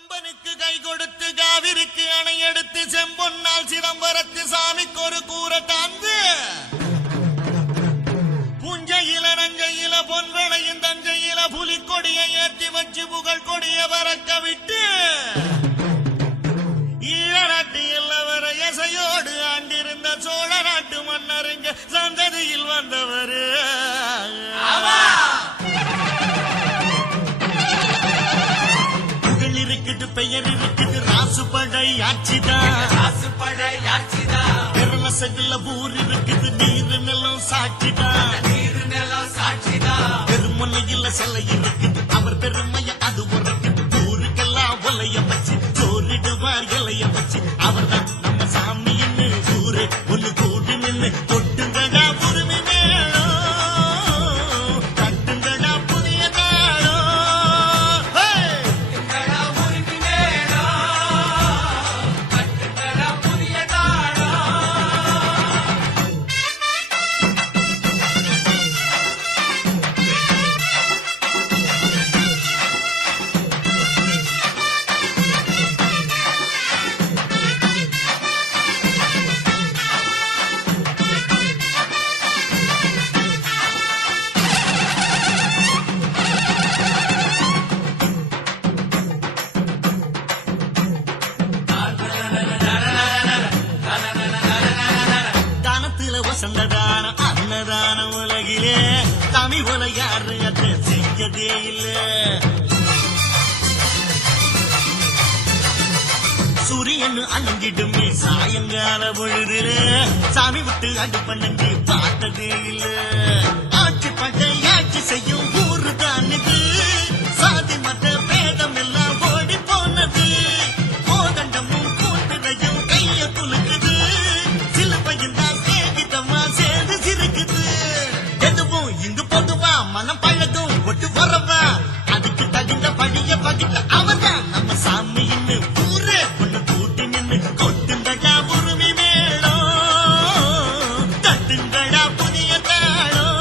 கம்பனுக்கு கை கொடுத்து காவிரிக்கு அணை எடுத்து செம்பொன்னால் சிதம்பரத்து சாமிக்கு ஒரு கூரை தாந்து புஞ்சையில நஞ்சையில பொன்வளையும் தஞ்சையில புலிக்கொடியை ஏற்றி வச்சு புகழ் கொடிய பறக்க விட்டு ஈழ நாட்டு எல்லவர இசையோடு ஆண்டிருந்த சோழ நாட்டு மன்னருங்க சந்ததியில் வந்தவரு பெயர் இருக்குது ராசுபடை ஆட்சிதான் பெருமசகுல ஊர் இருக்குது நீரு நிலம் சாட்சிதான் பெருமனையில் சிலை இருக்குது அவர் பெருமைய அது உரைக்குது ஊருக்கெல்லாம் ஒலைய வச்சு சோறிடுவார் இலைய வச்சு அவர் தான் நம்ம சாமின்னு ஊரு ஒண்ணு கூடி நின்று கொட்டுங்கடா உரிமை மேளம் கட்டுங்கடா புதிய தாளம் வசந்ததான அன்னதான உலகிலே தமிழ் போல யாரு அதை செஞ்சதே இல்ல சூரியன் அணங்கிடுமே சாயங்கால பொழுதுல சாமி விட்டு அடு பண்ணி பார்த்ததே இல்ல ஆட்சி பட்டை ஆட்சி செய்யும் ஊரு தான் இது சாதி மத பேதம் எல்லாம் ஓடி போனது கோதண்டமும் கூட்டுதையும் கைய குலுக்குது சிலுவையும் இங்கு பொதுவா மனம் பழகும் ஒட்டு வரவா அதுக்கு தகுந்த பழிய பகிட்ட அவதான் நம்ம சாமின்னு ஊரே ஒண்ணு கூட்டி நின்று கொட்டுங்கடா உரிமை மேளம் தட்டுங்கடா புதிய தாளம்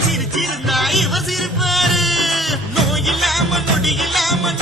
சிரிச்சிருந்தா இவ சிரிப்பாரு நோயில்லாம நொடியில்லாம